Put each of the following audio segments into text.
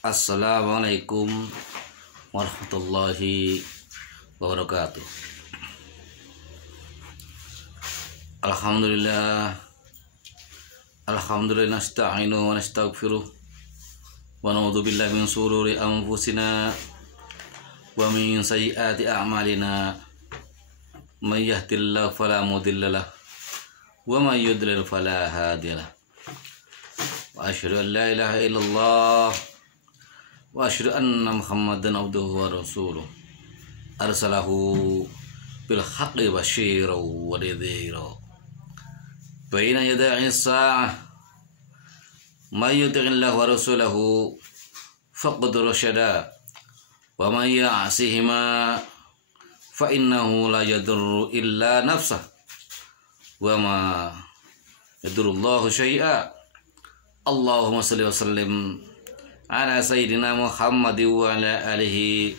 Assalamualaikum warahmatullahi wabarakatuh. Alhamdulillah nasta'inu wa nastaghfiruh wa na'udzu billahi min shururi anfusina wa min sayyiati a'malina. May yahdihillahu fala mudhillalah wa may yudlil fala hadiyalah. Wa asyhadu an la ilaha illallah wa asyhadu anna Muhammadan abduhu wa rasuluh. Arsalahu bil haqqi basyiran wa nadhira. Baina yada'i as-sa'ah may yuti'illahu wa rasulahu faqad rasyada wa may ya'sihima fa innahu la yadurru illa nafsah wa ma yadurullahu syai'a. Allahumma shalli wa sallim ala sayyidina Muhammad wa ala alihi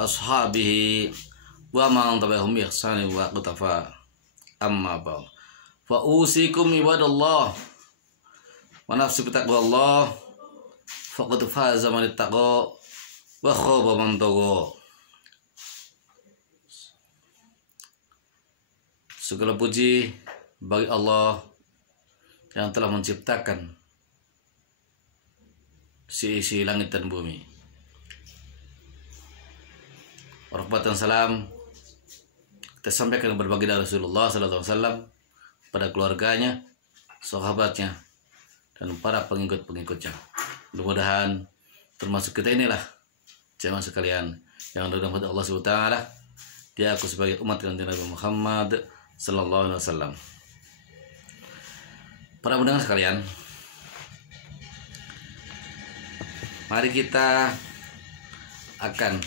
ashabihi wa man tabi'ahum bi ihsani wa qatafa. Amma ba'd, fa usikum ibadallah wa nafsi bitaqwallah faqad faza man ittaqa wa khaba man tagha. Segala puji bagi Allah yang telah menciptakan isi langit dan bumi. Rahmat dan salam kita sampaikan berbagi dari Rasulullah SAW pada keluarganya, sahabatnya, dan para pengikut-pengikutnya. Mudah-mudahan termasuk kita inilah jemaah sekalian yang dirahmati Allah SWT. Dia aku sebagai umat Nabi Muhammad sallallahu alaihi wasallam. Para pendengar sekalian, mari kita akan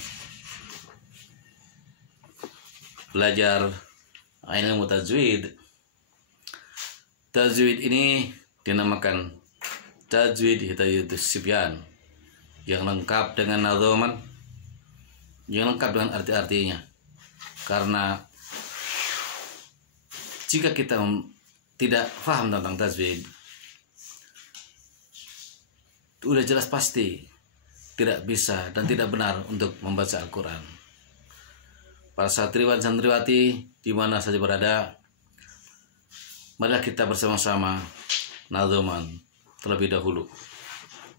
belajar ilmu tajwid. Tajwid ini dinamakan tajwid hidayatus sibyan, yang lengkap dengan nadhaman, yang lengkap dengan arti-artinya. Karena jika kita tidak paham tentang tajwid, udah jelas pasti tidak bisa dan tidak benar untuk membaca Al-Quran. Para santriwan santriwati di mana saja berada, marilah kita bersama-sama nadhaman terlebih dahulu.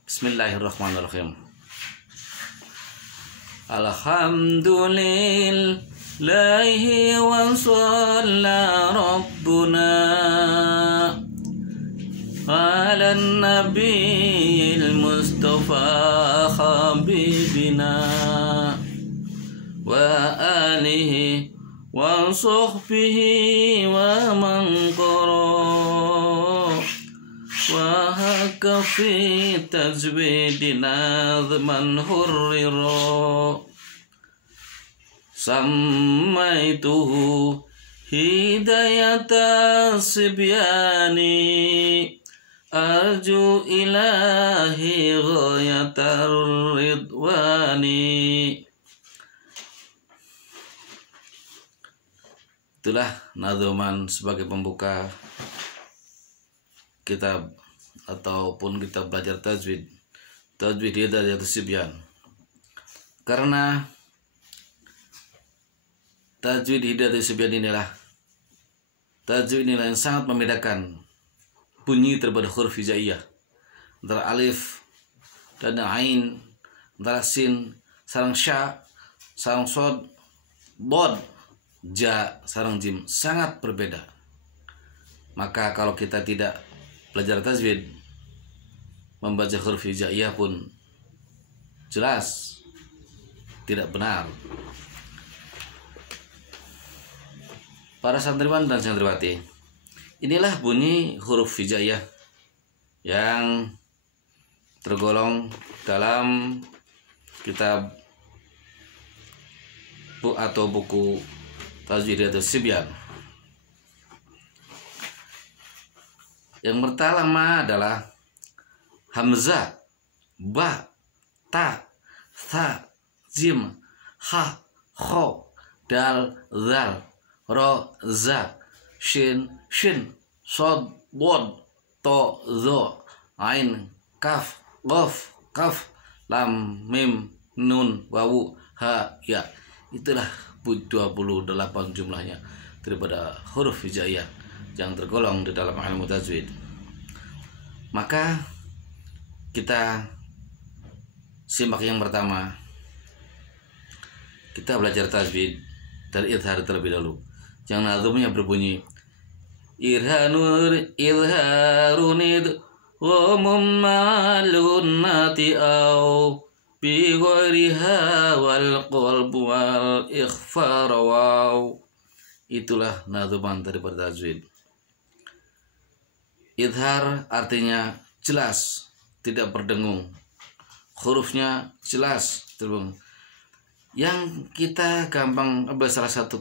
Bismillahirrahmanirrahim. Alhamdulillahi wa shalla rabbuna ala nabiyil mustafa habibina wa alihi wa sahbihi wa man qara wa haka fi tajwidina man hurrira sammaituhu hidayata sibyani arju ilahi ghayatar ridwani. Itulah nadhaman sebagai pembuka kitab ataupun kita belajar tajwid. Tajwid hidayatus sibyan. Karena tajwid hidayatus sibyan inilah tajwid inilah yang sangat membedakan bunyi terhadap huruf hijaiyah, antara alif dan ain, antara sin sarang sya, sarang sod, bod, ja, sarang jim, sangat berbeda. Maka kalau kita tidak belajar tajwid, membaca huruf hijaiyah pun jelas tidak benar. Para santriwan dan santriwati, inilah bunyi huruf hijaiyah yang tergolong dalam kitab atau buku Tajwid hidayatus sibyan. Yang pertama adalah hamzah, ba, ta, tha, jim, ha, kho, dal, zal, ro, za, shin, sod, bod, to, zo, ain, kaf, qaf, lam, mim, nun, wawu, ha, ya. Itulah 28 jumlahnya daripada huruf hijaiyah yang tergolong di dalam ilmu tajwid. Maka kita simak yang pertama. Kita belajar tajwid dari idhar terlebih dahulu. Yang nazumnya berbunyi idharunid wa mummalun nati'au bi ghairiha wal qalbu wal ikhfar waw. Itulah nazuman daripada tajwid. Idhar artinya jelas, tidak berdengung. Hurufnya jelas, terdengung. Yang kita gampang ambil salah satu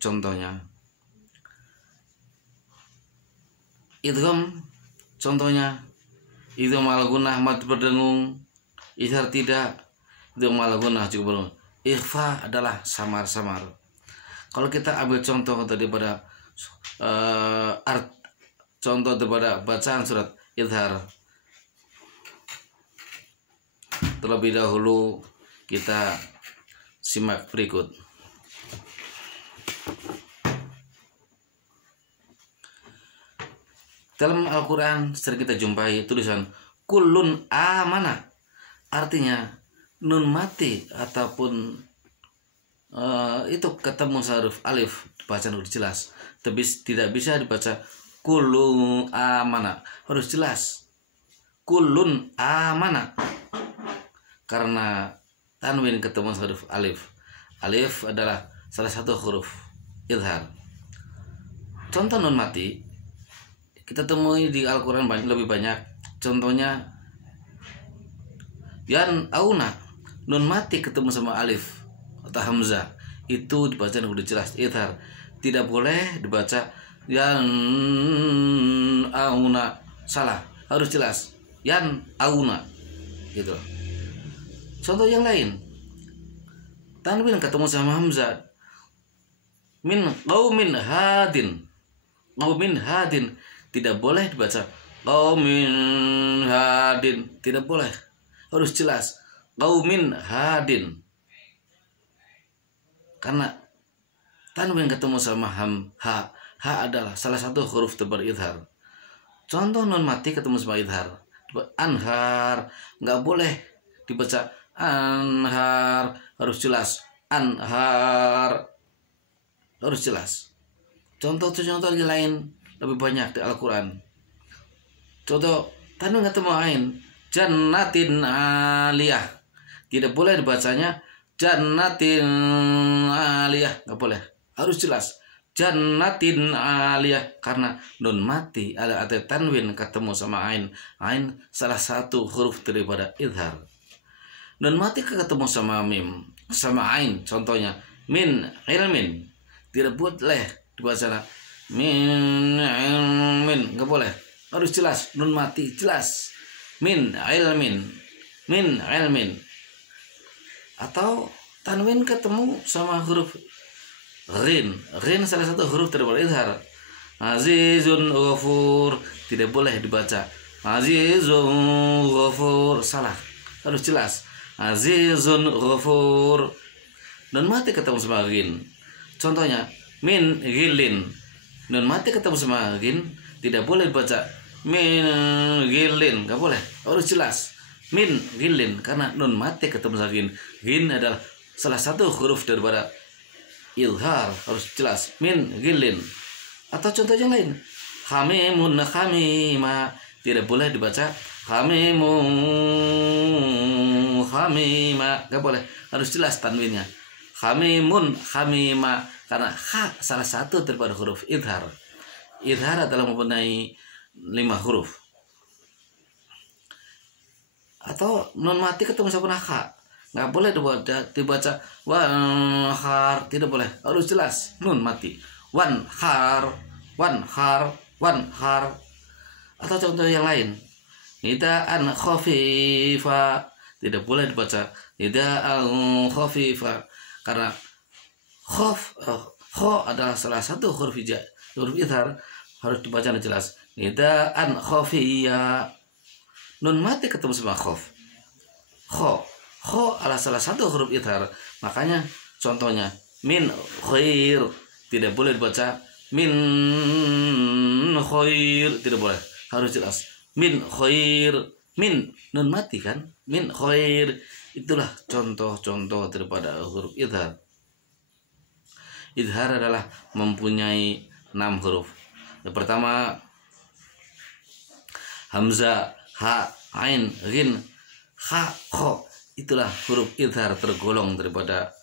contohnya. Idgham contohnya. Idgham al-gunnah mad berdengung, idhar tidak. Idgham al-gunnah juga berdengung. Ikhfa adalah samar-samar. Kalau kita ambil contoh daripada contoh daripada bacaan surat idhar, terlebih dahulu kita simak berikut. Dalam Al-Quran sering kita jumpai tulisan kullun amana. Artinya nun mati ataupun itu ketemu huruf alif dibaca harus jelas. Tapi tidak bisa dibaca kullun amana, harus jelas kullun amana, karena tanwin ketemu huruf alif. Alif adalah salah satu huruf idhar. Contoh nun mati kita temui di Al-Quran lebih banyak. Contohnya yan auna, nun mati ketemu sama alif atau hamzah, itu dibaca udah jelas idhar. Tidak boleh dibaca yan auna, salah, harus jelas yan auna gitu. Contoh yang lain, tanwin ketemu sama hamzah, min qaumin hadin, qaumin hadin, tidak boleh dibaca qaumin hadin, tidak boleh, harus jelas qaumin hadin, karena tanwin ketemu sama ha adalah salah satu huruf tebar idhar. Contoh nun mati ketemu sama idhar, anhar, nggak boleh dibaca anhar, harus jelas anhar, harus jelas. Contoh yang lain lebih banyak di Al-Quran. Contoh tanwin ketemu ain, jannatin aliyah, tidak boleh dibacanya jannatin aliyah, nggak boleh, harus jelas jannatin aliyah, karena nun mati ada tanwin ketemu sama ain. Ain salah satu huruf daripada idhar. Nun mati ketemu sama mim sama ain, contohnya min ilmin, tidak boleh dibaca min ilmin, nggak boleh, harus jelas nun mati jelas min ilmin, min ilmin. Atau tanwin ketemu sama huruf rin, rin salah satu huruf daripada idhar. Azizun ghafur, tidak boleh dibaca azizun ghafur, salah, harus jelas azizun ghafur. Nun mati ketemu sama rin, contohnya min gilin, nun mati ketemu sama gin, tidak boleh dibaca min gilin, nggak boleh, harus jelas min gilin, karena nun mati ketemu sama gin. Gin adalah salah satu huruf daripada idhar, harus jelas min gilin. Atau contoh yang lain, hamimun hamima, tidak boleh dibaca hamimun hamima, nggak boleh, harus jelas tanwinnya hamimun hamima, karena ha salah satu daripada huruf idhar. Idhar adalah mempunyai 5 huruf. Atau nun mati ketemu sama ha, nggak boleh dibaca wanhar, tidak boleh, harus jelas nun mati wanhar, wanhar, wanhar. Atau contoh yang lain, nidaan khafifa, tidak boleh dibaca nidaan khafifa, karena kho adalah salah satu huruf idhar, harus dibaca jelas nidaan khafiya. Nun mati ketemu sama khof, Kho adalah salah satu huruf idhar. Makanya contohnya min khair tidak boleh dibaca min khair, tidak boleh, harus jelas min khair. Min nun mati kan, min khair. Itulah contoh-contoh daripada huruf idhar. Idhar adalah mempunyai 6 huruf. Yang pertama hamzah, ha, ain, ghin, kha, kho. Itulah huruf idhar tergolong daripada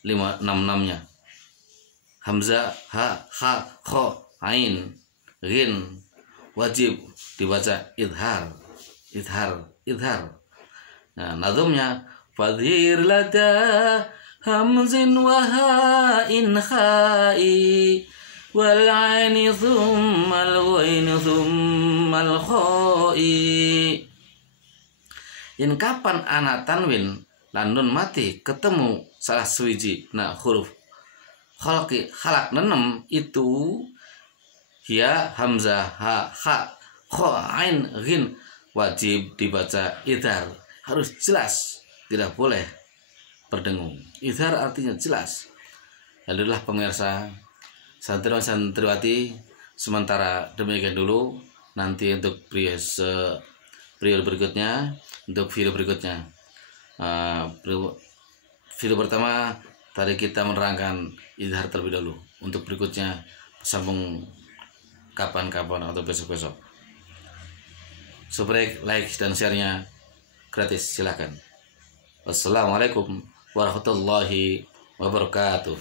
6-6-nya. Hamzah, ha, kho, ain, ghin wajib dibaca idhar. Nah, nazumnya fadhir lada hamzin wa ha'in kha'i wal 'aini thumma al-ghaini thumma al-kha'i. Yen kapan ana tanwin lan nun mati ketemu salah suwiji huruf khalak 6 itu ya hamzah, ha, kho, ain, ghin wajib dibaca idhar. Harus jelas, tidak boleh berdengung. Idhar artinya jelas. Alhamdulillah pemirsa, santriwan-santriwati, sementara demikian dulu. Nanti untuk video berikutnya, video pertama tadi kita menerangkan idhar terlebih dahulu. Untuk berikutnya sambung kapan-kapan atau besok-besok. Subscribe, like, dan share-nya gratis, silahkan. Wassalamualaikum warahmatullahi wabarakatuh.